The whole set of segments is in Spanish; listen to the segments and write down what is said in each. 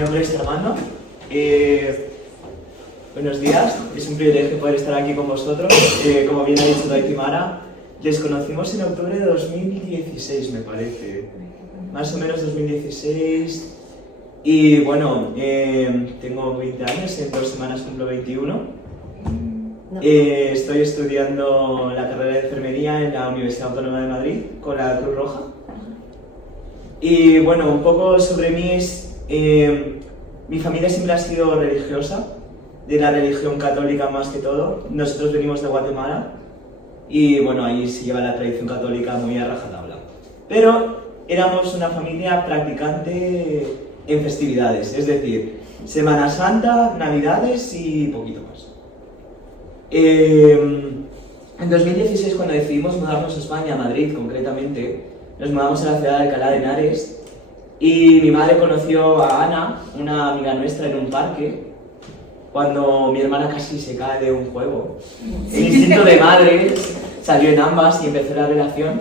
nombre es Armando. Buenos días, es un privilegio poder estar aquí con vosotros. Como bien ha dicho Daitimara, les conocimos en octubre de 2016, me parece. Más o menos 2016. Y bueno, tengo 20 años, en 2 semanas cumplo 21. Estoy estudiando la carrera de enfermería en la Universidad Autónoma de Madrid con la Cruz Roja. Y bueno, un poco sobre mí es... mi familia siempre ha sido religiosa, de la religión católica más que todo. Nosotros venimos de Guatemala y bueno, ahí se lleva la tradición católica muy a rajatabla. Pero éramos una familia practicante en festividades, es decir, Semana Santa, Navidades y poquito más. En 2016, cuando decidimos mudarnos a España, a Madrid concretamente, nos mudamos a la ciudad de Alcalá de Henares y mi madre conoció a Ana, una amiga nuestra, en un parque cuando mi hermana casi se cae de un juego. El instinto de madre salió en ambas y empezó la relación.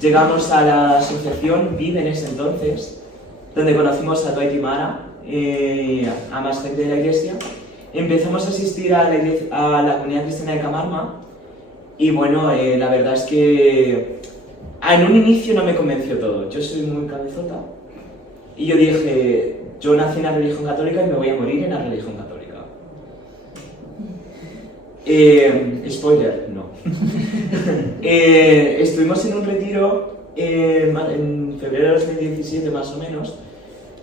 Llegamos a la asociación VIV en ese entonces, donde conocimos a Daitimara, a más gente de la iglesia. Empezamos a asistir a la comunidad cristiana de Camarma y bueno, la verdad es que en un inicio no me convenció todo. Yo soy muy cabezota y yo dije, yo nací en la religión católica y me voy a morir en la religión católica. Spoiler, no. Estuvimos en un retiro en febrero de 2017 más o menos,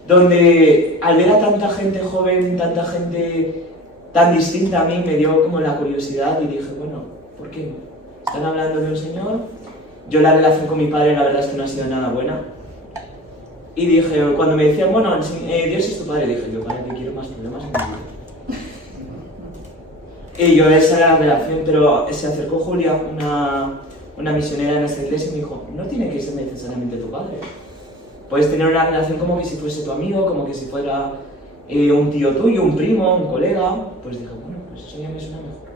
donde al ver a tanta gente joven, tanta gente tan distinta a mí, me dio como la curiosidad y dije, bueno, ¿por qué no? Están hablando de un Señor. Yo la relación con mi padre la verdad es que no ha sido nada buena. Y dije, cuando me decían, bueno, Dios es tu padre, dije, yo para qué quiero más problemas en mi vida. Y yo esa era la relación, pero se acercó Julia, una misionera en nuestra iglesia, y me dijo, no tiene que ser necesariamente tu padre. Puedes tener una relación como que si fuese tu amigo, como que si fuera un tío tuyo, un primo, un colega. Pues dije, bueno, pues eso ya me suena mejor.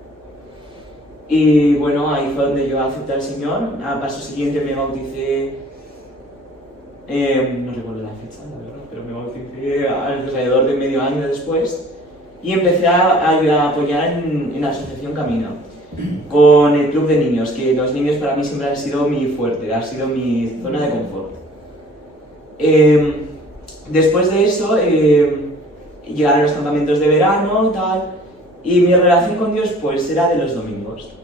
Y bueno, ahí fue donde yo acepté al Señor. Al paso siguiente me bauticé, no recuerdo la fecha, la verdad, pero me bauticé alrededor de medio año después. Y empecé a apoyar en la asociación Camina, con el club de niños, que los niños para mí siempre han sido mi fuerte, ha sido mi zona de confort. Después de eso, llegaron los campamentos de verano, tal, y mi relación con Dios pues era de los domingos.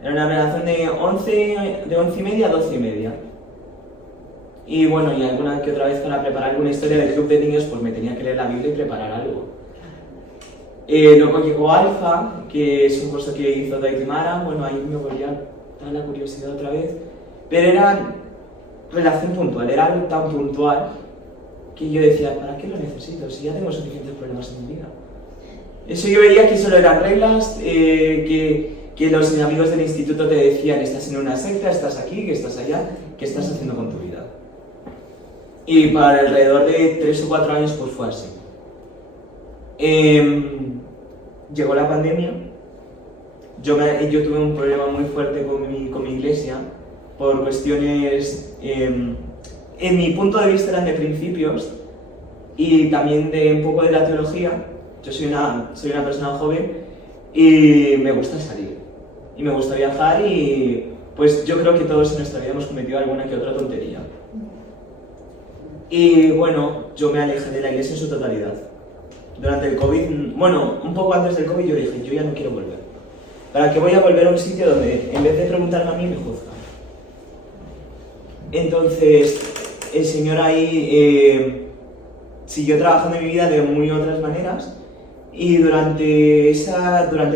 Era una relación de 11:30 a 12:30. Y bueno, y alguna que otra vez para preparar alguna historia del club de niños pues me tenía que leer la Biblia y preparar algo. Luego llegó Alfa, que es un curso que hizo Daitimara. Bueno, ahí me volvía a dar la curiosidad otra vez. Pero era relación puntual, era algo tan puntual que yo decía, ¿para qué lo necesito? Si ya tengo suficientes problemas en mi vida. Eso yo veía que solo eran reglas, que los amigos del instituto te decían, estás en una secta, estás aquí, que estás allá, ¿qué estás haciendo con tu vida? Y para alrededor de 3 o 4 años pues fue así. Llegó la pandemia, yo tuve un problema muy fuerte con mi iglesia por cuestiones, en mi punto de vista eran de principios y también de un poco de la teología. Yo soy una persona joven y me gusta salir y me gusta viajar y pues yo creo que todos en nuestra vida hemos cometido alguna que otra tontería. Y bueno, yo me alejé de la iglesia en su totalidad. Durante el COVID, bueno, un poco antes del COVID yo dije, yo ya no quiero volver. ¿Para qué voy a volver a un sitio donde en vez de preguntarme a mí me juzgan? Entonces, el Señor ahí siguió trabajando en mi vida de muy otras maneras y durante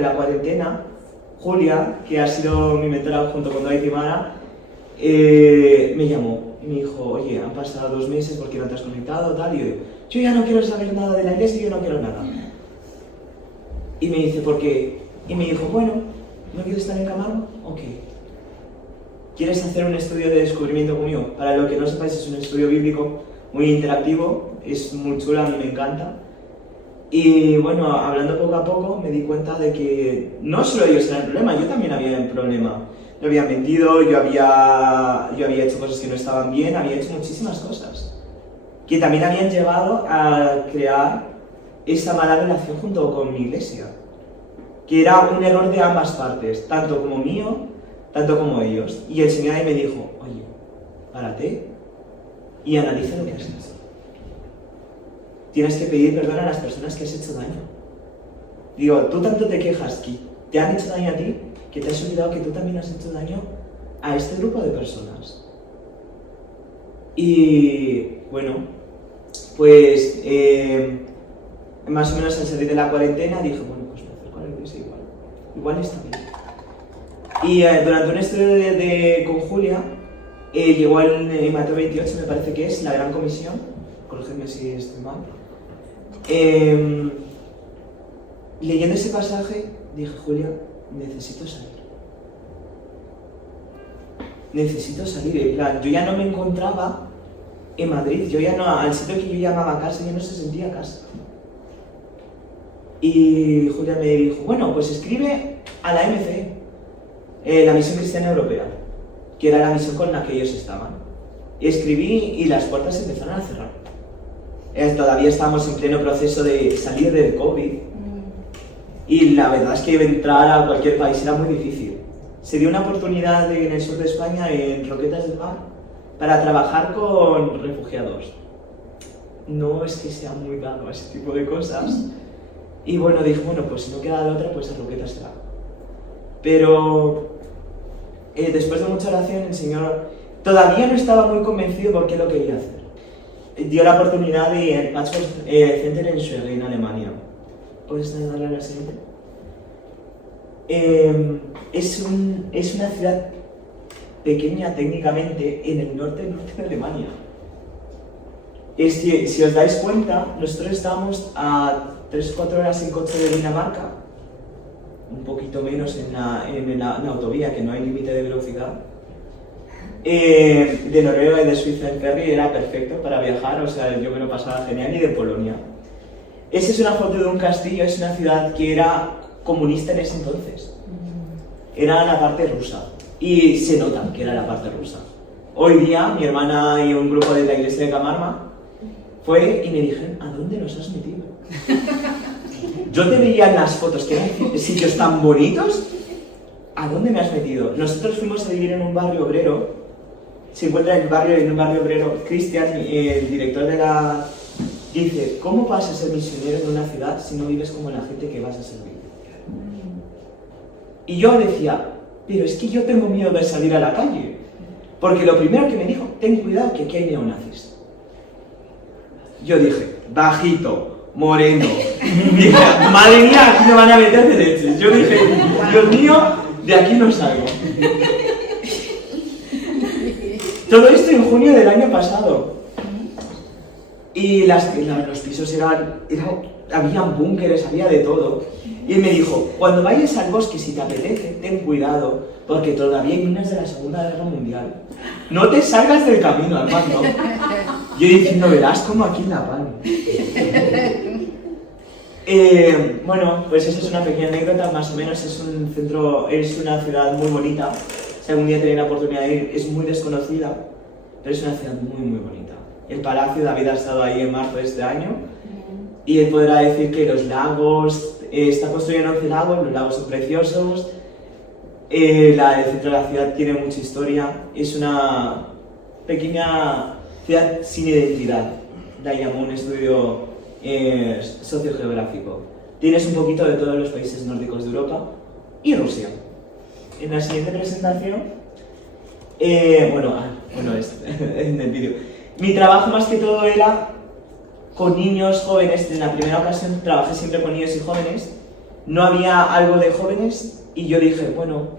la cuarentena, Julia, que ha sido mi mentora junto con Daitimara, me llamó y me dijo, oye, han pasado 2 meses, ¿por qué no te has conectado? Tal, y yo ya no quiero saber nada de la iglesia, yo no quiero nada. Y me dice, ¿por qué? Y me dijo, bueno, ¿no quieres estar en Camargo? Ok. ¿Quieres hacer un estudio de descubrimiento conmigo? Para lo que no sepáis, es un estudio bíblico muy interactivo, es muy chulo, a mí me encanta. Y bueno, hablando poco a poco, me di cuenta de que no solo ellos eran el problema, yo también había un problema. Yo había mentido, yo había hecho cosas que no estaban bien, había hecho muchísimas cosas. que también habían llegado a crear esa mala relación junto con mi iglesia, que era un error de ambas partes, tanto como mío, tanto como ellos. Y el Señor ahí me dijo, oye, párate y analiza lo que has hecho. Tienes que pedir perdón a las personas que has hecho daño. Digo, tú tanto te quejas que te han hecho daño a ti, que te has olvidado que tú también has hecho daño a este grupo de personas. Y bueno, pues más o menos al salir de la cuarentena dije, bueno, pues me acerco a la iglesia igual está bien. Y durante un estudio con Julia, llegó en Mateo 28, me parece que es, la Gran Comisión, corrígeme si estoy mal. Leyendo ese pasaje, dije, Julia, necesito salir. Necesito salir, en plan, yo ya no me encontraba en Madrid, yo ya no, al sitio que yo llamaba casa, ya no se sentía casa. Y Julia me dijo, bueno, pues escribe a la MCE, la Misión Cristiana Europea, que era la misión con la que ellos estaban. Y escribí y las puertas se empezaron a cerrar. Todavía estábamos en pleno proceso de salir del COVID y la verdad es que entrar a cualquier país era muy difícil. Se dio una oportunidad en el sur de España, en Roquetas del Mar, para trabajar con refugiados. No es que sea muy dado a ese tipo de cosas. Y bueno, dije, bueno, pues si no queda de otra, pues a Roquetas será. Pero después de mucha oración, el Señor todavía no estaba muy convencido por qué lo quería hacer. Dio la oportunidad de Patchwork Center en Schwerin, en Alemania. ¿Puedes darle a la siguiente? Es una ciudad pequeña técnicamente en el norte de Alemania. Si os dais cuenta, nosotros estábamos a 3 o 4 horas en coche de Dinamarca, un poquito menos en la autovía, que no hay límite de velocidad. De Noruega y de Suiza el ferry era perfecto para viajar, o sea, yo me lo pasaba genial, y de Polonia. Esa es una foto de un castillo, es una ciudad que era comunista en ese entonces. Era la parte rusa, y se nota que era la parte rusa. Hoy día, mi hermana y un grupo de la iglesia de Camarma fue y me dijeron, ¿a dónde nos has metido? Yo te veía en las fotos que eran sitios tan bonitos. ¿A dónde me has metido? Nosotros fuimos a vivir en un barrio obrero. Se encuentra en un barrio obrero. Cristian, el director de la... dice, ¿cómo vas a ser misionero en una ciudad si no vives como la gente que vas a servir? Y yo decía, pero es que yo tengo miedo de salir a la calle. Porque lo primero que me dijo, ten cuidado que aquí hay neonazis. Yo dije, bajito, moreno. Dije, madre mía, aquí me van a meter de leches. Yo dije, Dios mío, de aquí no salgo. Todo esto en junio del año pasado. Y los pisos habían búnkeres, había de todo. Y me dijo, cuando vayas al bosque, si te apetece, ten cuidado, porque todavía hay minas de la Segunda Guerra Mundial. No te salgas del camino, Armando. Yo diciendo, verás como aquí en La Palma. Bueno, pues esa es una pequeña anécdota, más o menos es una ciudad muy bonita. Si algún día tenéis la oportunidad de ir, es muy desconocida, pero es una ciudad muy, muy bonita. El Palacio, David ha estado ahí en marzo de este año, y él podrá decir que los lagos, está construyendo 11 lagos, los lagos son preciosos, el centro de la ciudad tiene mucha historia, es una pequeña ciudad sin identidad. De ahí llamó un estudio sociogeográfico. Tienes un poquito de todos los países nórdicos de Europa y Rusia. En la siguiente presentación, en el vídeo. Mi trabajo más que todo era con niños, jóvenes. En la primera ocasión trabajé siempre con niños y jóvenes. No había algo de jóvenes y yo dije, bueno,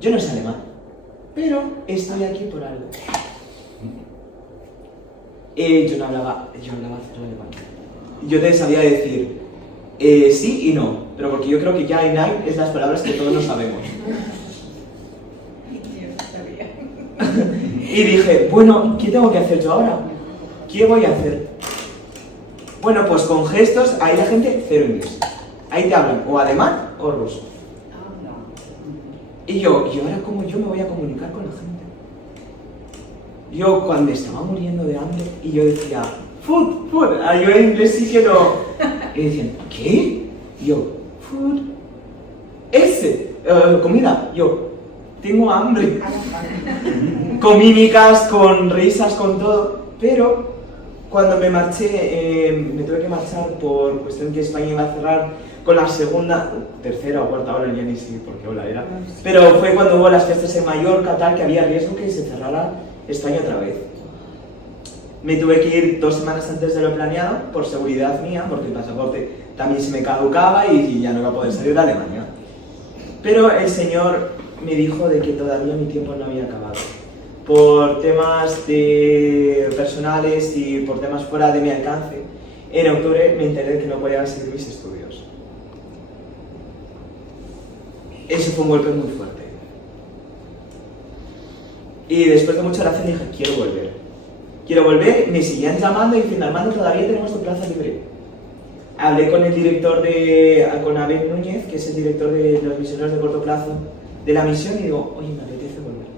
yo no sé alemán, pero estoy aquí por algo. Yo no hablaba cero alemán. Yo te sabía decir sí y no, pero porque yo creo que ya y nein es las palabras que todos no sabemos. Y dije, bueno, ¿qué tengo que hacer yo ahora? ¿Qué voy a hacer? Bueno, pues con gestos, ahí la gente cero inglés. Ahí te hablan o alemán o ruso. Y ahora cómo yo me voy a comunicar con la gente. Yo cuando estaba muriendo de hambre y yo decía, food, food, yo en inglés sí que no. Y decían, ¿qué? Y yo, food, comida. Yo, tengo hambre. Con mímicas, con risas, con todo. Pero cuando me marché, me tuve que marchar por cuestión que España iba a cerrar con la segunda, tercera o cuarta hora, ya ni sé por qué hora era. Pero fue cuando hubo las fiestas en Mallorca, tal, que había riesgo que se cerrara España otra vez. Me tuve que ir 2 semanas antes de lo planeado, por seguridad mía, porque el pasaporte también se me caducaba y ya no iba a poder salir de Alemania. Pero el Señor me dijo de que todavía mi tiempo no había acabado. Por temas personales y por temas fuera de mi alcance, en octubre me enteré de que no podía seguir mis estudios. Eso fue un golpe muy fuerte. Y después de mucha oración dije, quiero volver. Quiero volver, me seguían llamando y diciendo, Armando, todavía tenemos tu plaza libre. Hablé con el director con Abel Núñez, que es el director de los misioneros de corto plazo de la misión, y digo, oye, me apetece volver.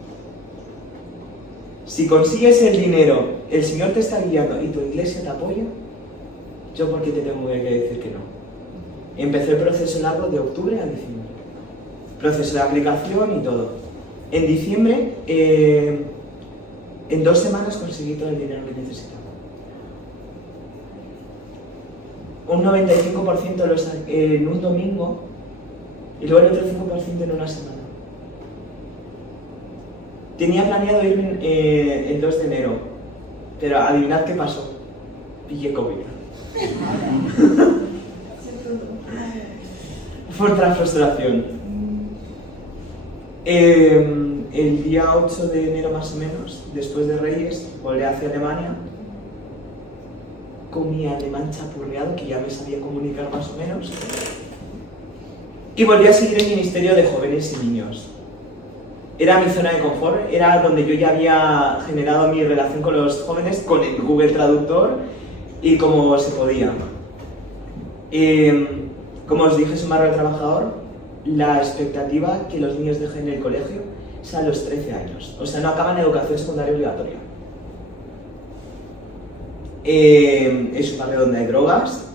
Si consigues el dinero, el Señor te está guiando y tu iglesia te apoya, ¿yo por qué te tengo que decir que no? Empecé el proceso largo de octubre a diciembre. Proceso de aplicación y todo. En diciembre, en 2 semanas conseguí todo el dinero que necesitaba. Un 95% en un domingo y luego el otro 5% en una semana. Tenía planeado irme el 2 de enero, pero adivinad qué pasó. Pillé COVID. Fue otra frustración. El día 8 de enero más o menos, después de Reyes, volé hacia Alemania. Con mi alemán chapurreado, que ya me sabía comunicar más o menos. Y volví a seguir el Ministerio de Jóvenes y Niños. Era mi zona de confort, era donde yo ya había generado mi relación con los jóvenes, con el Google Traductor y como se podía. Como os dije, soy un barrio trabajador. La expectativa que los niños dejen el colegio es a los 13 años. O sea, no acaban la educación secundaria obligatoria. Es un barrio donde hay drogas,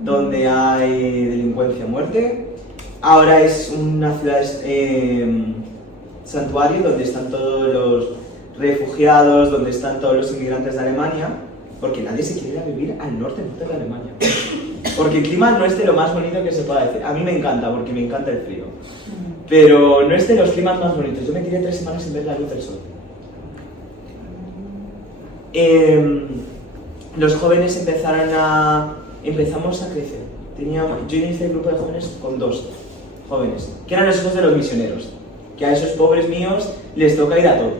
donde hay delincuencia a muerte. Ahora es una ciudad santuario donde están todos los refugiados, donde están todos los inmigrantes de Alemania, porque nadie se quiere ir a vivir al norte de Alemania. Porque el clima no es de lo más bonito que se pueda decir. A mí me encanta, porque me encanta el frío. Pero no es de los climas más bonitos. Yo me tiré 3 semanas sin ver la luz del sol. Los jóvenes empezamos a crecer. Yo inicié el grupo de jóvenes con 2 jóvenes, que eran los hijos de los misioneros, que a esos pobres míos les toca ir a todo.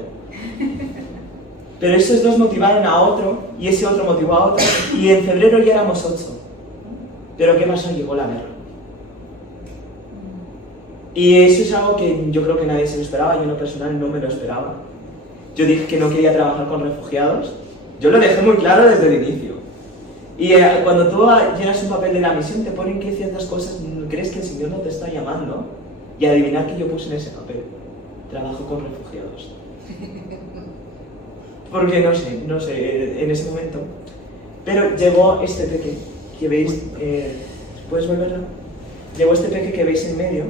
Pero esos 2 motivaron a otro, y ese otro motivó a otro, y en febrero ya éramos 8. Pero ¿qué pasó? Llegó la guerra. Y eso es algo que yo creo que nadie se lo esperaba, yo en lo personal no me lo esperaba. Yo dije que no quería trabajar con refugiados. Yo lo dejé muy claro desde el inicio. Y cuando tú llenas un papel de la misión, te ponen que ciertas cosas crees que el Señor no te está llamando. Y adivinar que yo puse en ese papel. Trabajo con refugiados. Porque no sé, en ese momento. Pero llegó este peque que veis, ¿puedes volverlo? Llegó este peque que veis en medio,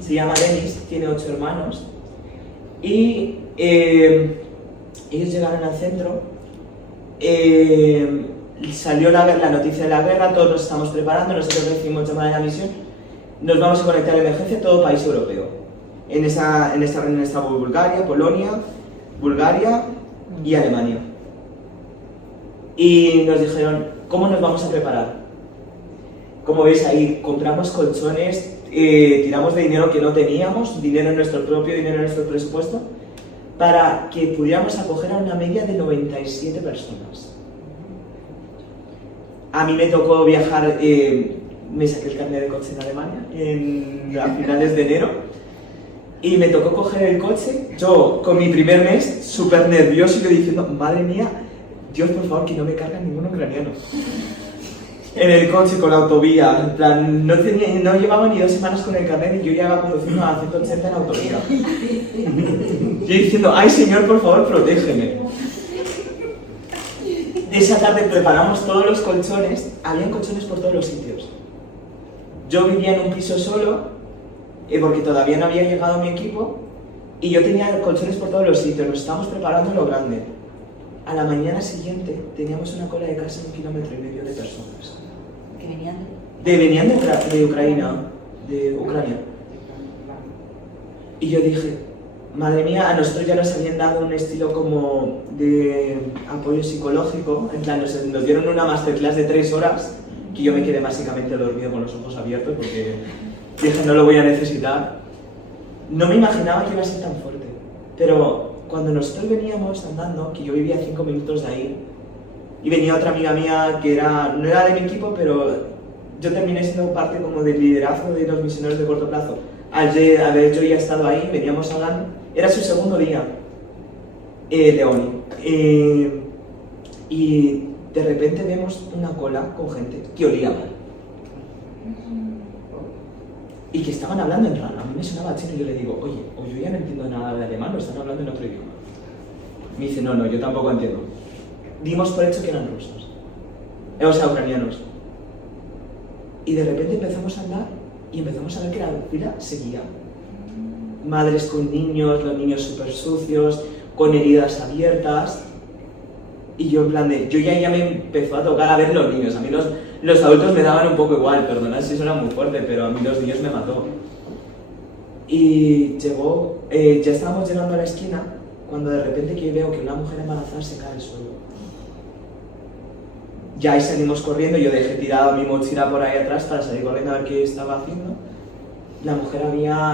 se llama Denis, tiene 8 hermanos. Y ellos llegaron al centro. Salió la noticia de la guerra, todos nos estamos preparando, nosotros recibimos llamada de la misión, nos vamos a conectar de emergencia a todo país europeo. En esta reunión estaba Bulgaria, Polonia, Bulgaria y Alemania. Y nos dijeron, ¿cómo nos vamos a preparar? Como veis ahí, compramos colchones, tiramos de dinero que no teníamos, dinero nuestro propio, dinero en nuestro presupuesto, para que pudiéramos acoger a una media de 97 personas. A mí me tocó viajar, me saqué el carnet de coche en Alemania a finales de enero y me tocó coger el coche, yo con mi primer mes súper nervioso y yo diciendo, madre mía, Dios por favor que no me cargue ningún ucraniano. En el coche con la autovía, en plan, no llevaba ni 2 semanas con el carnet y yo ya iba conduciendo a 180 en autovía. Yo diciendo, ay Señor por favor protégeme. esa tarde preparamos todos los colchones, habían colchones por todos los sitios. Yo vivía en un piso solo, porque todavía no había llegado mi equipo, y yo tenía colchones por todos los sitios, nos estábamos preparando lo grande. A la mañana siguiente teníamos una cola de casi 1,5 kilómetros de personas. ¿Que venían? Venían de Ucrania, de Ucrania. Y yo dije, madre mía, a nosotros ya nos habían dado un estilo como de apoyo psicológico, en plan nos dieron una masterclass de 3 horas, que yo me quedé básicamente dormido con los ojos abiertos porque dije no lo voy a necesitar. No me imaginaba que iba a ser tan fuerte, pero cuando nosotros veníamos andando, que yo vivía a 5 minutos de ahí, y venía otra amiga mía que no era de mi equipo, pero yo terminé siendo parte como del liderazgo de los misioneros de corto plazo. Al haber yo ya estado ahí, veníamos hablando, era su segundo día, Leoni, y de repente vemos una cola con gente que olía mal. Y que estaban hablando en raro. A mí me sonaba chino y yo le digo, oye, o yo ya no entiendo nada de alemán o están hablando en otro idioma. Me dice, no, yo tampoco entiendo. Dimos por hecho que eran rusos, o sea, ucranianos. Y de repente empezamos a andar y empezamos a ver que la fila seguía. Madres con niños, los niños súper sucios, con heridas abiertas. Y yo en plan de, yo ya me empezó a tocar a ver los niños. A mí los adultos me daban un poco igual, perdonad si suena muy fuerte, pero a mí los niños me mató. Y llegó, ya estábamos llegando a la esquina, cuando de repente que veo que una mujer embarazada se cae al suelo. Ya ahí salimos corriendo, yo dejé tirado mi mochila por ahí atrás para salir corriendo a ver qué estaba haciendo. La mujer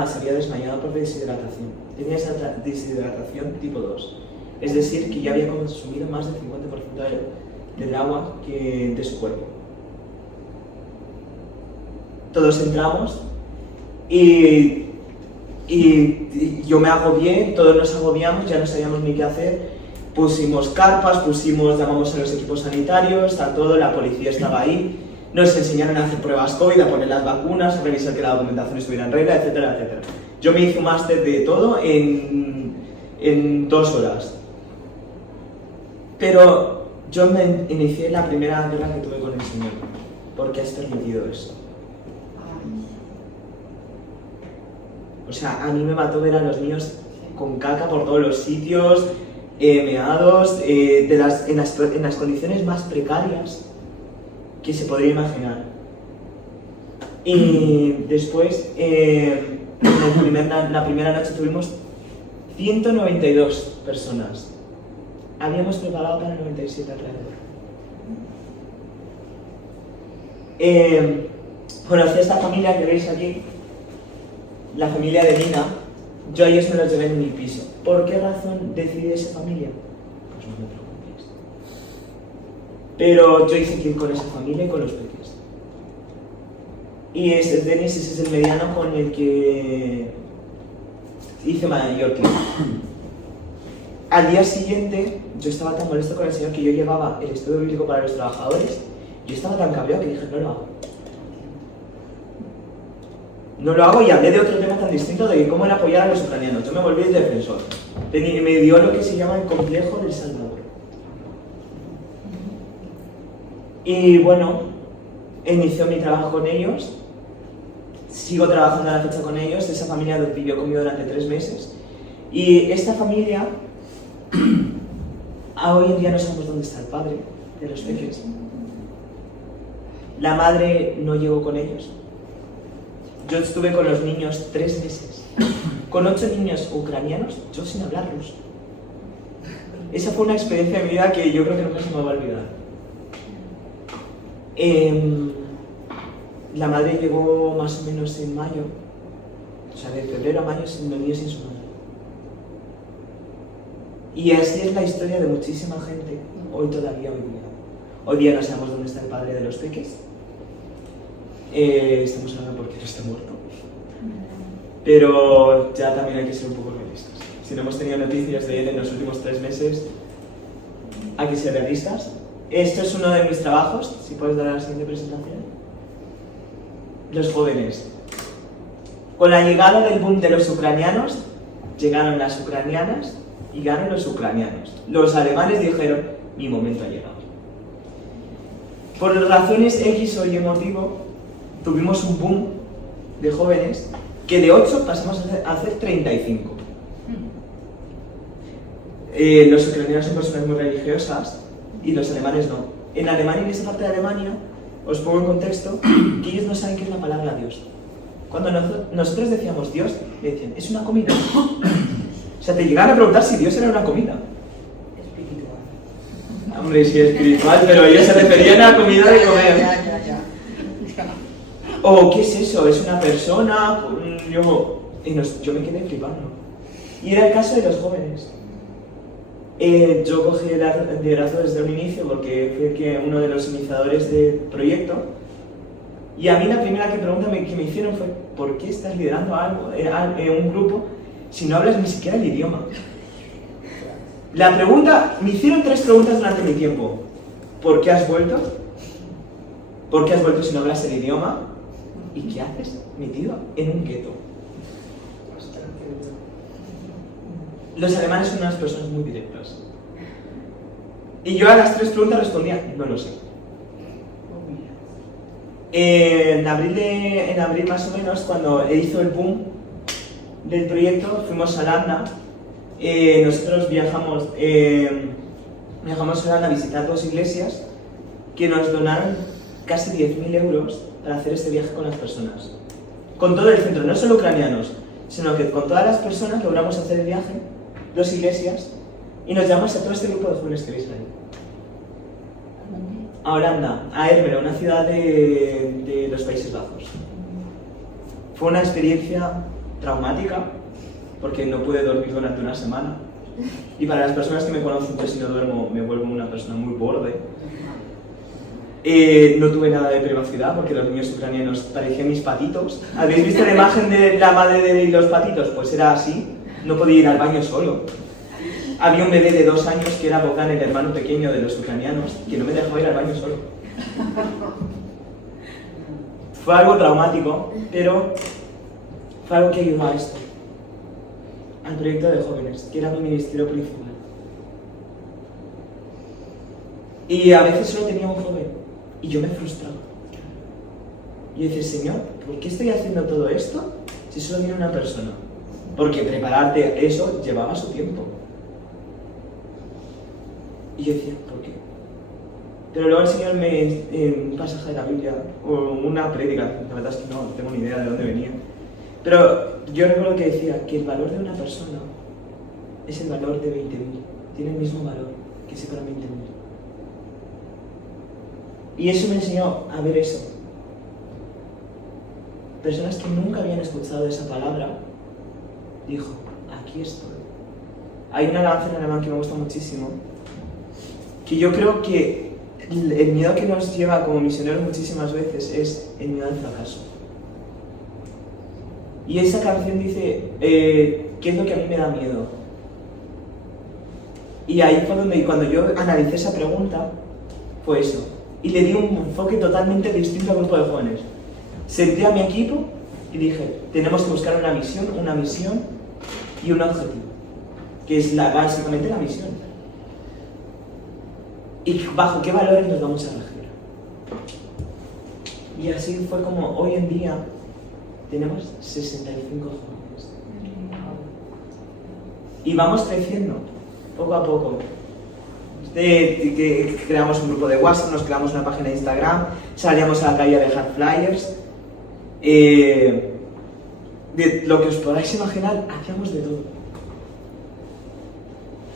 se había desmayado por deshidratación. Tenía esa deshidratación tipo 2. Es decir, que ya había consumido más del 50% del agua de su cuerpo. Todos entramos y yo me agobié, todos nos agobiamos, ya no sabíamos ni qué hacer. Pusimos carpas, llamamos a los equipos sanitarios, está todo, la policía estaba ahí. Nos enseñaron a hacer pruebas COVID, a poner las vacunas, a revisar que la documentación estuviera en regla, etcétera, etcétera. Yo me hice un máster de todo en 2 horas. Pero yo me inicié la primera guerra que tuve con el Señor. ¿Por qué has permitido eso? O sea, a mí me mató ver a los niños con caca por todos los sitios, meados, en las condiciones más precarias que se podría imaginar. Y después, la primera noche tuvimos 192 personas. Habíamos preparado para 97 alrededor. Conocí a esta familia que veis aquí, la familia de Nina. Yo a ellos me los llevé en mi piso. ¿Por qué razón decidí esa familia? Pues no me preguntéis. Pero yo hice clic con esa familia y con los peques. Y Denis es el mediano con el que hice mayor clic. Al día siguiente, yo estaba tan molesto con el Señor que yo llevaba el estudio bíblico para los trabajadores. Yo estaba tan cabreado que dije, no lo hago. No lo hago y hablé de otro tema tan distinto de cómo era apoyar a los ucranianos. Yo me volví el defensor. Me dio lo que se llama el complejo del Salvador. Y bueno, inició mi trabajo con ellos. Sigo trabajando a la fecha con ellos. Esa familia vivió conmigo durante 3 meses. Y esta familia, hoy en día no sabemos dónde está el padre de los peques. La madre no llegó con ellos. Yo estuve con los niños 3 meses, con 8 niños ucranianos, yo sin hablar ruso. Esa fue una experiencia de mi vida que yo creo que nunca se me va a olvidar. La madre llegó más o menos en mayo, o sea, de febrero a mayo sin los niños sin su madre. Y así es la historia de muchísima gente, hoy todavía, hoy día. Hoy día no sabemos dónde está el padre de los peques. Estamos hablando porque no está muerto. Pero ya también hay que ser un poco realistas. Si no hemos tenido noticias de él en los últimos 3 meses, hay que ser realistas. Esto es uno de mis trabajos, si puedes dar a la siguiente presentación. Los jóvenes. Con la llegada del boom de los ucranianos, llegaron las ucranianas y llegaron los ucranianos. Los alemanes dijeron, mi momento ha llegado. Por razones X o Y motivo, tuvimos un boom de jóvenes que de 8 pasamos a hacer 35. Los ucranianos son personas muy religiosas y los alemanes no. En Alemania, en esa parte de Alemania, os pongo en contexto, que ellos no saben qué es la palabra Dios. Cuando nosotros decíamos Dios, le decían, es una comida. O sea, te llegaban a preguntar si Dios era una comida. Espiritual. Hombre, sí, espiritual, pero ellos se referían a comida de comer. Ya. O, ¿qué es eso? ¿Es una persona? Yo me quedé flipando. Y era el caso de los jóvenes. Yo cogí el liderazgo desde un inicio porque fui uno de los iniciadores del proyecto. Y a mí la primera pregunta que me hicieron fue ¿por qué estás liderando algo, un grupo si no hablas ni siquiera el idioma? Me hicieron 3 preguntas durante mi tiempo. ¿Por qué has vuelto? ¿Por qué has vuelto si no hablas el idioma? ¿Y qué haces metido en un gueto? Los alemanes son unas personas muy directas. Y yo a las 3 preguntas respondía, no lo sé. En abril más o menos, cuando hizo el boom del proyecto, fuimos a Holanda. Nosotros viajamos a Holanda a visitar 2 iglesias que nos donaron casi 10.000 euros para hacer este viaje con las personas. Con todo el centro, no solo ucranianos, sino que con todas las personas logramos hacer el viaje, 2 iglesias, y nos llevamos a todo este grupo de jóvenes que veis ahí. A Holanda, a Ermelo, una ciudad de los Países Bajos. Fue una experiencia traumática, porque no pude dormir durante una semana. Y para las personas que me conocen, pues si no duermo me vuelvo una persona muy borde. No tuve nada de privacidad, porque los niños ucranianos parecían mis patitos. ¿Habéis visto la imagen de la madre y los patitos? Pues era así, no podía ir al baño solo. Había un bebé de 2 años que era Bogdan, el hermano pequeño de los ucranianos, que no me dejó ir al baño solo. Fue algo traumático, pero fue algo que ayudó a esto, al proyecto de jóvenes, que era mi ministerio principal. Y a veces solo tenía un joven, y yo me frustraba. Y yo decía, Señor, ¿por qué estoy haciendo todo esto si solo viene una persona? Porque prepararte eso llevaba su tiempo. Y yo decía, ¿por qué? Pero luego el Señor en un pasaje de la Biblia, o una prédica, la verdad es que no tengo ni idea de dónde venía, pero yo recuerdo que decía que el valor de una persona es el valor de 20.000, tiene el mismo valor que si fueran 20.000. Y eso me enseñó a ver eso. Personas que nunca habían escuchado esa palabra, dijo, aquí estoy. Hay una alabanza en alemán que me gusta muchísimo, que yo creo que el miedo que nos lleva como misioneros muchísimas veces es el miedo al fracaso. Y esa canción dice, ¿qué es lo que a mí me da miedo? Y ahí fue donde, cuando yo analicé esa pregunta, fue eso. Y le di un enfoque totalmente distinto al grupo de jóvenes. Senté a mi equipo y dije, tenemos que buscar una misión y un objetivo, que es básicamente la misión. ¿Y bajo qué valores nos vamos a regir? Y así fue como hoy en día tenemos 65 jóvenes. Y vamos creciendo, poco a poco. Creamos un grupo de WhatsApp, nos creamos una página de Instagram, salíamos a la calle a dejar flyers. De lo que os podáis imaginar, hacíamos de todo.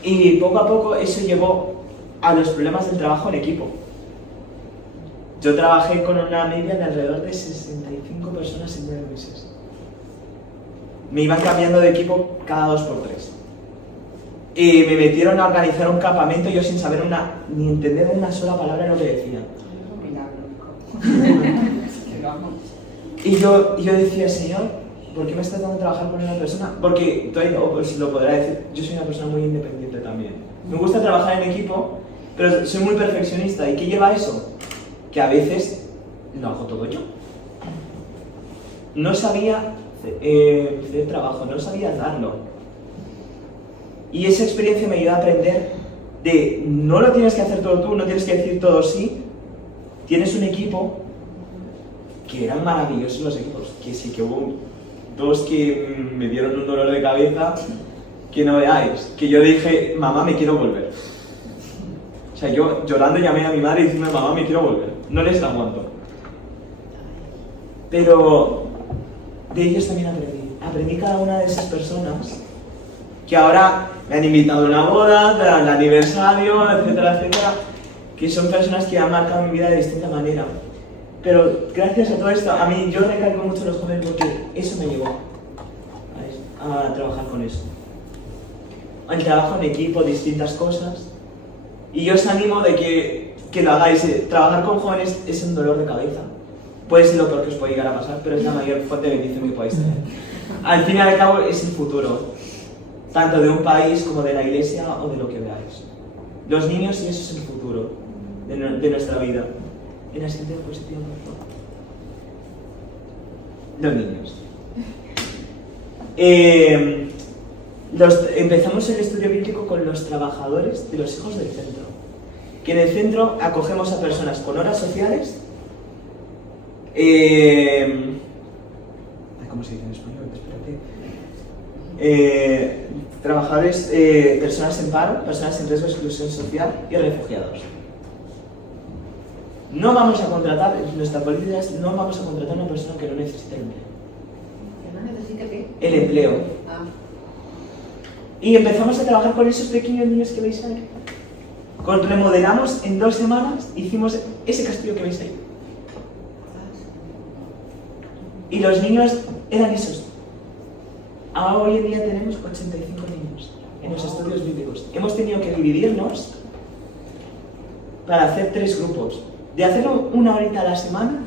Y poco a poco eso llevó a los problemas del trabajo en equipo. Yo trabajé con una media de alrededor de 65 personas en 9 meses. Me iban cambiando de equipo cada 2 por 3. Y me metieron a organizar un campamento yo sin saber ni entender una sola palabra de lo que decían. Y yo decía, Señor, ¿por qué me estás dando a trabajar con una persona? Porque, pues lo podrá decir, yo soy una persona muy independiente también. Me gusta trabajar en equipo, pero soy muy perfeccionista. ¿Y qué lleva eso? Que a veces lo hago todo yo. No sabía hacer trabajo, no sabía darlo. Y esa experiencia me ayudó a aprender de no lo tienes que hacer todo tú, no tienes que decir todo sí, tienes un equipo que eran maravillosos los equipos, que sí que hubo 2 que me dieron un dolor de cabeza que no veáis, que yo dije, mamá, me quiero volver. O sea, yo llorando llamé a mi madre diciendo, mamá, me quiero volver, no les aguanto. Pero de ellos también aprendí cada una de esas personas que ahora me han invitado a una boda, al aniversario, etcétera, etcétera, que son personas que han marcado mi vida de distinta manera. Pero gracias a todo esto, a mí yo recalco mucho a los jóvenes porque eso me llevó a trabajar con eso. El trabajo en equipo, distintas cosas. Y yo os animo de que lo hagáis. Trabajar con jóvenes es un dolor de cabeza. Puede ser lo peor que os puede llegar a pasar, pero es la mayor fuente de bendición que podéis tener. Al fin y al cabo es el futuro, tanto de un país como de la iglesia o de lo que veáis. Los niños, y eso es el futuro de nuestra vida. En la siguiente diapositiva, por favor. Los niños. Empezamos el estudio bíblico con los trabajadores de los hijos del centro. Que en el centro acogemos a personas con horas sociales. ¿Cómo se dice en español? Espérate. Trabajadores, personas en paro, personas en riesgo de exclusión social y refugiados. No vamos a contratar, nuestra política es no vamos a contratar a una persona que no necesite el empleo. ¿Que no necesite qué? El empleo. Ah. Y empezamos a trabajar con esos pequeños niños que veis ahí. Remodelamos en 2 semanas, hicimos ese castillo que veis ahí. Y los niños eran esos. Ahora hoy en día tenemos 85 niños en los estudios bíblicos. Hemos tenido que dividirnos para hacer 3 grupos. De hacerlo 1 horita a la semana,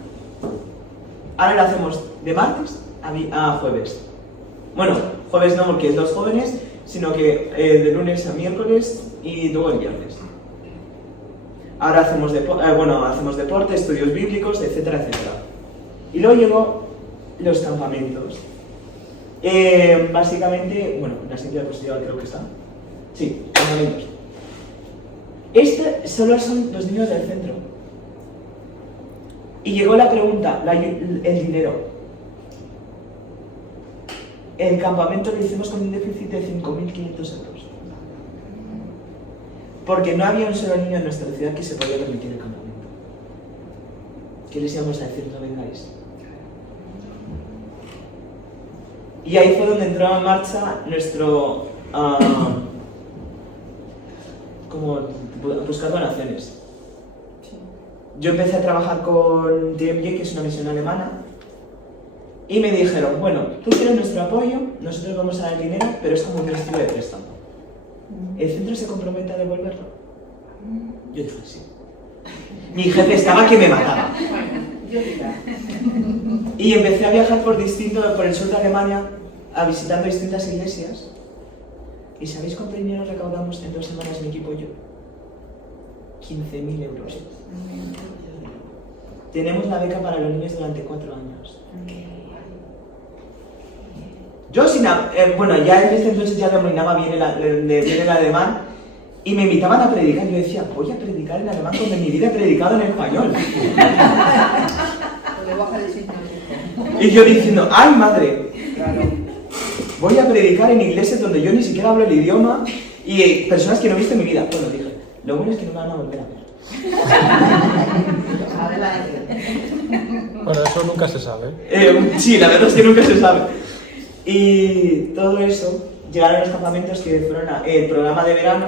ahora lo hacemos de martes a jueves. Bueno, jueves no porque es los jóvenes, sino que de lunes a miércoles y luego el viernes. Ahora hacemos deporte, estudios bíblicos, etcétera, etcétera. Y luego llegó los campamentos. Básicamente, bueno, la siguiente diapositiva creo que está. Sí, campamentos. Solo son los niños del centro. Y llegó la pregunta, el dinero. El campamento lo hicimos con un déficit de 5.500 euros. Porque no había un solo niño en nuestra ciudad que se podía permitir el campamento. ¿Qué les íbamos a decir? No vengáis. Y ahí fue donde entró en marcha nuestro como buscar donaciones. Yo empecé a trabajar con TMJ, que es una misión alemana, y me dijeron, bueno, tú quieres nuestro apoyo, nosotros vamos a dar dinero, pero es como un estilo de préstamo. ¿El centro se compromete a devolverlo? Yo dije sí. Mi jefe estaba que me mataba. Y empecé a viajar por el sur de Alemania, visitando distintas iglesias. ¿Y sabéis cuánto dinero recaudamos en 2 semanas mi equipo y yo? 15.000 euros. Tenemos la beca para los niños durante 4 años. Yo ya en este entonces ya dominaba bien el alemán y me invitaban a predicar. Yo decía, voy a predicar en alemán cuando en mi vida he predicado en español. Y yo diciendo, ¡ay madre! Voy a predicar en iglesias donde yo ni siquiera hablo el idioma y personas que no he visto en mi vida. Bueno, dije, lo bueno es que no me van a volver a ver. Bueno, eso nunca se sabe. Sí, la verdad es que nunca se sabe. Y todo eso, llegaron los campamentos que fueron el programa de verano,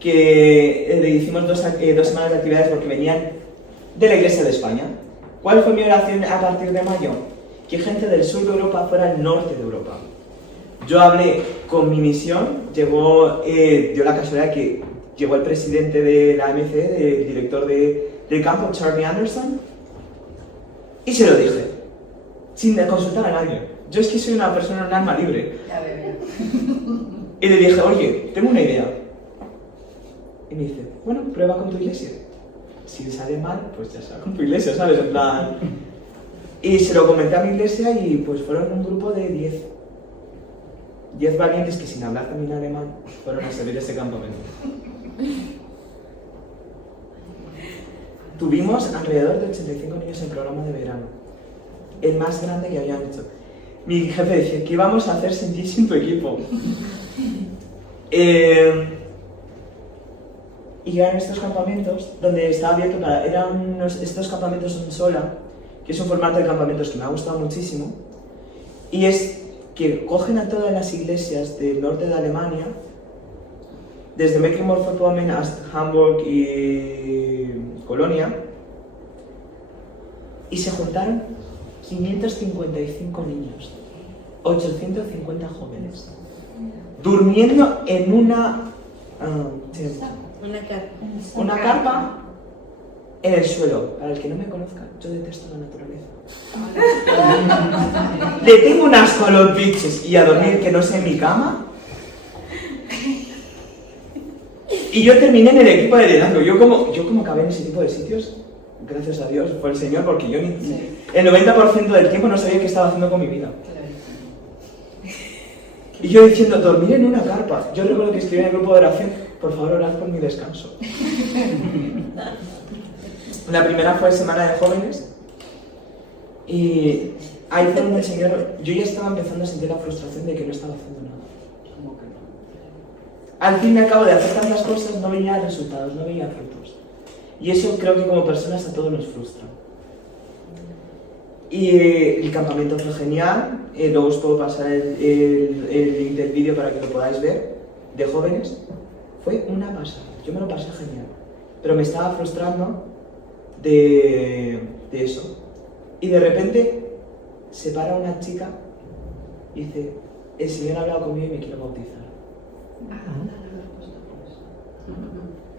que le hicimos 2 semanas de actividades porque venían de la Iglesia de España. ¿Cuál fue mi oración a partir de mayo? Que gente del sur de Europa fuera al norte de Europa. Yo hablé con mi misión, dio la casualidad que llegó el presidente de la AMC, el director del campo, Charlie Anderson, y se lo dije, sin consultar a nadie. Yo es que soy una persona, un alma libre. Y le dije, oye, tengo una idea. Y me dice, bueno, prueba con tu iglesia. Si sale mal, pues ya sabes, con tu iglesia, ¿sabes? En plan... Y se lo comenté a mi iglesia y pues fueron un grupo de 10 valientes que sin hablar también alemán fueron a servir ese campamento. tuvimos alrededor de 85 niños en programa de verano. El más grande que habían hecho. Mi jefe decía, ¿qué vamos a hacer sin ti, sin tu equipo? Y eran estos campamentos donde estaba abierto para... estos campamentos son sola, que es un formato de campamentos que me ha gustado muchísimo. Y es que cogen a todas las iglesias del norte de Alemania, desde Mecklenburg-Vorpommern hasta Hamburg y Colonia, y se juntaron 555 niños, 850 jóvenes, durmiendo en una carpa en el suelo. Para el que no me conozca, yo detesto la naturaleza. Le tengo un asco a los bichos y a dormir que no sea en mi cama. Y yo terminé en el equipo de liderazgo. Yo como acabé en ese tipo de sitios, gracias a Dios, por el Señor, porque yo el 90% del tiempo no sabía qué estaba haciendo con mi vida. Y yo diciendo, dormir en una carpa. Yo recuerdo que escribí en el grupo de oración, por favor, orad por mi descanso. La primera fue Semana de Jóvenes. Y ahí fue donde el Señor... Yo ya estaba empezando a sentir la frustración de que no estaba haciendo nada. Al fin y al cabo de hacer tantas cosas no veía resultados, no veía frutos. Y eso creo que como personas a todos nos frustra. Y el campamento fue genial. Luego os puedo pasar el link del vídeo para que lo podáis ver, de jóvenes. Fue una pasada, yo me lo pasé genial. Pero me estaba frustrando de eso. Y de repente se para una chica y dice, el Señor ha hablado conmigo y me quiero bautizar.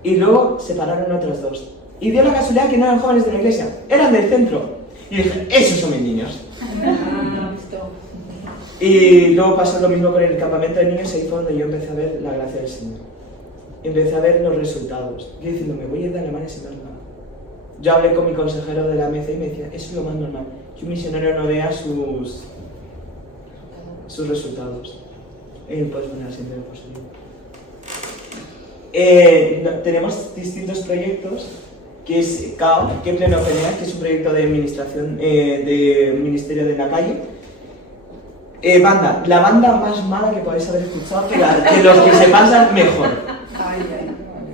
Y luego se pararon otras dos. Y dio la casualidad que no eran jóvenes de la iglesia, eran del centro. Y dije, esos son mis niños. Y luego pasó lo mismo con el campamento de niños, ahí fue donde yo empecé a ver la gracia del Señor. Empecé a ver los resultados. Yo diciendo, me voy a ir de Alemania sin ver nada. Yo hablé con mi consejero de la MC y me decía, eso es lo más normal, que un misionero no vea sus resultados. Pues bueno, siempre es posible. Tenemos distintos proyectos, que es CAO, que Pleno General, que es un proyecto de administración de Ministerio de la Calle. La banda más mala que podéis haber escuchado, pero de los que se pasan mejor.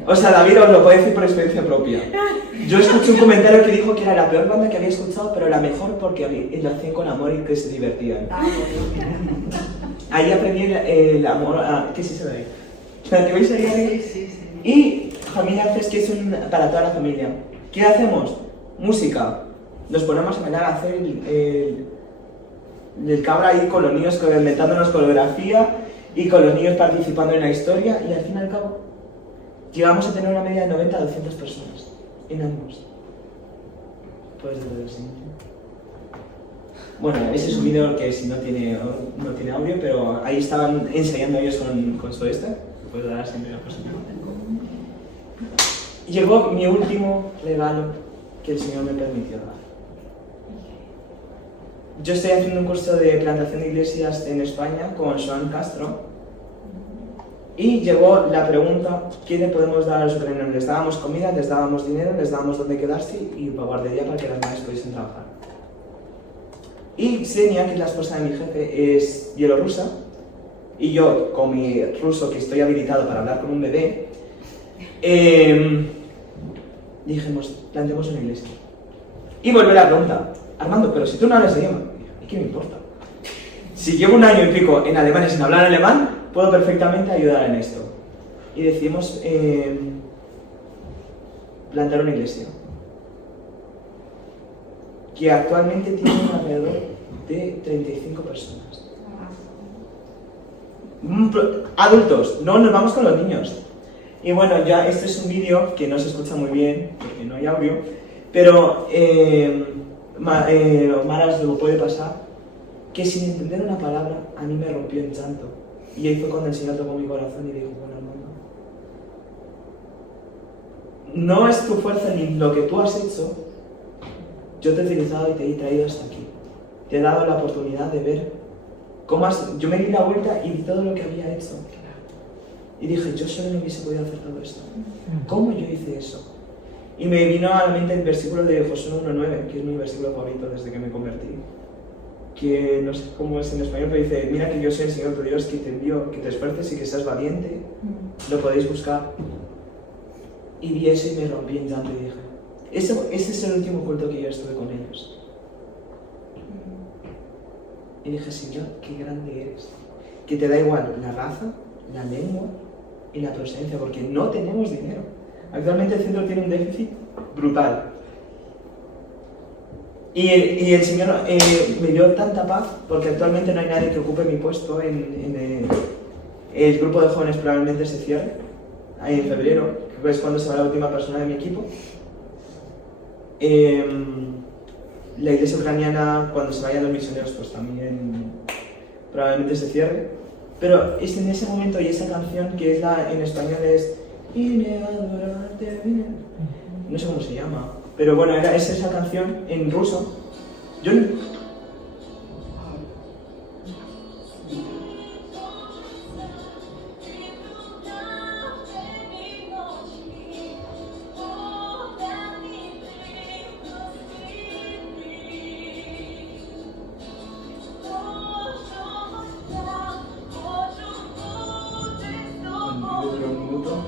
O sea, David os lo puede decir por experiencia propia. Yo escuché un comentario que dijo que era la peor banda que había escuchado, pero la mejor porque lo hacían con amor y que se divertían. Ahí aprendí el amor, ¿qué sí se ve? ¿La que veis ahí? Sí. Y Familia Fest, que es para toda la familia. ¿Qué hacemos? Música. Nos ponemos a bailar, a hacer el cabra ahí con los niños inventándonos coreografía y con los niños participando en la historia, y al fin y al cabo llegamos a tener una media de 90 a 200 personas en ambos. Puedes ver el siguiente. Bueno, ese es un vídeo que si no tiene audio, pero ahí estaban ensayando ellos con su puedo dar siempre una cosa. Llegó mi último regalo que el Señor me permitió dar. Yo estoy haciendo un curso de plantación de iglesias en España con Joan Castro y llegó la pregunta, ¿qué le podemos dar a los ucranianos? Les dábamos comida, les dábamos dinero, les dábamos donde quedarse y guardería para que las madres pudiesen trabajar. Y Xenia, que es la esposa de mi jefe, es bielorrusa, y yo, con mi ruso, que estoy habilitado para hablar con un bebé, dijimos, plantemos una iglesia. Y volvió la pregunta, Armando, pero si tú no hablas idioma, ¿y qué me importa? Si llevo un año y pico en Alemania sin hablar alemán, puedo perfectamente ayudar en esto. Y decidimos plantar una iglesia, que actualmente tiene alrededor de 35 personas. Adultos, no nos vamos con los niños. Y bueno, ya este es un vídeo que no se escucha muy bien, porque no hay audio, pero Mara os lo puede pasar, que sin entender una palabra a mí me rompió en llanto. Y ahí fue cuando el Señor tocó mi corazón y dijo, bueno, Armando, no es tu fuerza ni lo que tú has hecho. Yo te he utilizado y te he traído hasta aquí. Te he dado la oportunidad de ver cómo yo me di la vuelta y vi todo lo que había hecho. Y dije, yo solo no hubiese podido hacer todo esto. ¿Cómo yo hice eso? Y me vino a la mente el versículo de Josué 1:9, que es mi versículo favorito desde que me convertí. Que no sé cómo es en español, pero dice: mira que yo soy el Señor tu Dios que te envió, que te esfuerces y que seas valiente. Lo podéis buscar. Y vi eso y me rompí en llanto y dije: ese es el último culto que yo estuve con ellos. Y dije: Señor, qué grande eres. Que te da igual la raza, la lengua y la procedencia, porque no tenemos dinero. Actualmente el centro tiene un déficit brutal. Y el Señor me dio tanta paz, porque actualmente no hay nadie que ocupe mi puesto en el grupo de jóvenes. Probablemente se cierre ahí en febrero, que es cuando se va la última persona de mi equipo. La iglesia ucraniana, cuando se vayan los misioneros, pues también probablemente se cierre. Pero es en ese momento, y esa canción que es en español es "Vine a adorarte, vine", no sé cómo se llama, pero bueno, es esa canción en ruso. Yo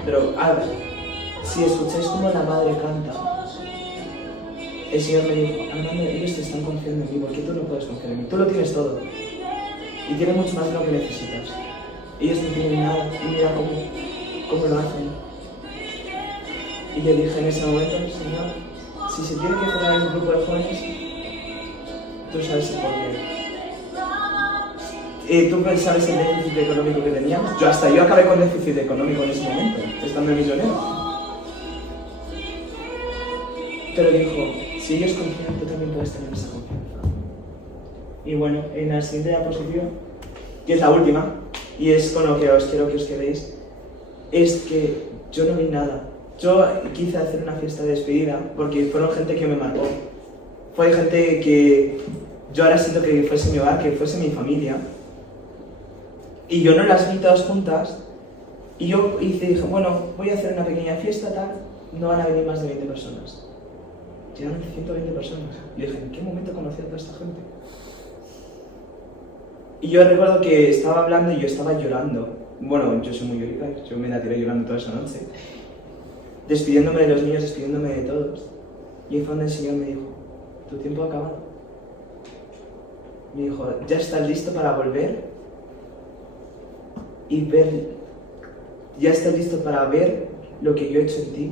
pero si escucháis como la madre canta, el Señor me dijo: Armando, ellos te están confiando en mí, ¿por qué tú no puedes confiar en mí? Tú lo tienes todo y tienes mucho más de lo que necesitas. Ellos no tienen nada y mira cómo lo hacen. Y le dije en ese momento: Señor, si se tiene que cerrar un grupo de jóvenes, tú sabes el porqué. Tú sabes el déficit económico que teníamos. Hasta yo acabé con déficit económico en ese momento, estando en misionero. Pero dijo: si ellos confían, tú también puedes tener esa confianza. Y bueno, en la siguiente diapositiva, que es la última, y es con lo que os quiero que os quedéis, es que yo no vi nada. Yo quise hacer una fiesta de despedida porque fueron gente que me marcó. Fue gente que yo ahora siento que fuese mi hogar, que fuese mi familia. Y yo no las vi todas juntas. Y yo dije: bueno, voy a hacer una pequeña fiesta, tal. No van a venir más de 20 personas. Llegaron 120 personas. Y dije: ¿en qué momento conocí a toda esta gente? Y yo recuerdo que estaba hablando y yo estaba llorando. Bueno, yo soy muy llorica, yo me la tiré llorando toda esa noche. Despidiéndome de los niños, despidiéndome de todos. Y ahí fue donde el Señor me dijo: tu tiempo ha acabado. Me dijo: ya estás listo para volver y ver, ya estás listo para ver lo que yo he hecho en ti.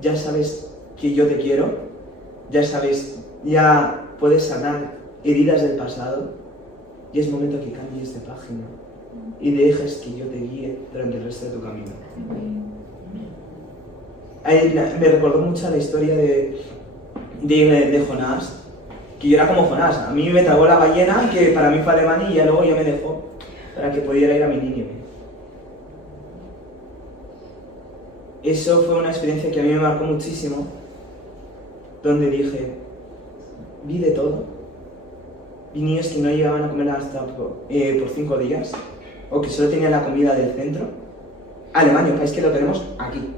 Ya sabes que yo te quiero, ya sabes, ya puedes sanar heridas del pasado y es momento que cambies de página y dejes que yo te guíe durante el resto de tu camino. Me recordó mucho la historia de Jonás, que yo era como Jonás. A mí me tragó la ballena, que para mí fue alemán, y ya luego ya me dejó para que pudiera ir a mi Nínive. Eso fue una experiencia que a mí me marcó muchísimo, donde dije: vi de todo. Vi niños que no llegaban a comer hasta por 5 días, o que solo tenían la comida del centro. Alemania, un país que lo tenemos aquí.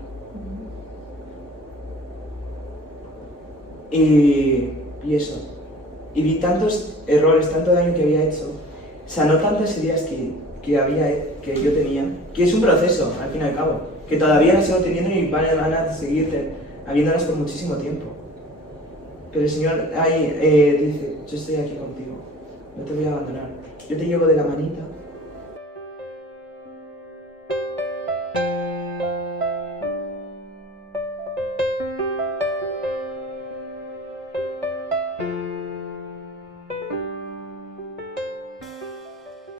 Y eso. Y vi tantos errores, tanto daño que había hecho. Sanó tantas ideas que yo tenía, que es un proceso, al fin y al cabo, que todavía las sigo teniendo y van a seguir habiéndolas por muchísimo tiempo. Pero el Señor ahí dice: yo estoy aquí contigo, no te voy a abandonar. Yo te llevo de la manita